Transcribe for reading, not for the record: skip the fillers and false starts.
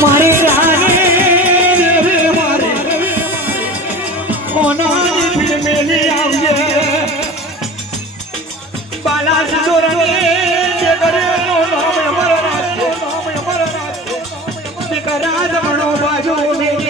મારે રાને રે મારે ઓનાની ફિલ્મેલી આવજે બાલા સિંદોરને જે કરે નો નામ અમર રાખજો દીકરા જમણો બાજુ મેલી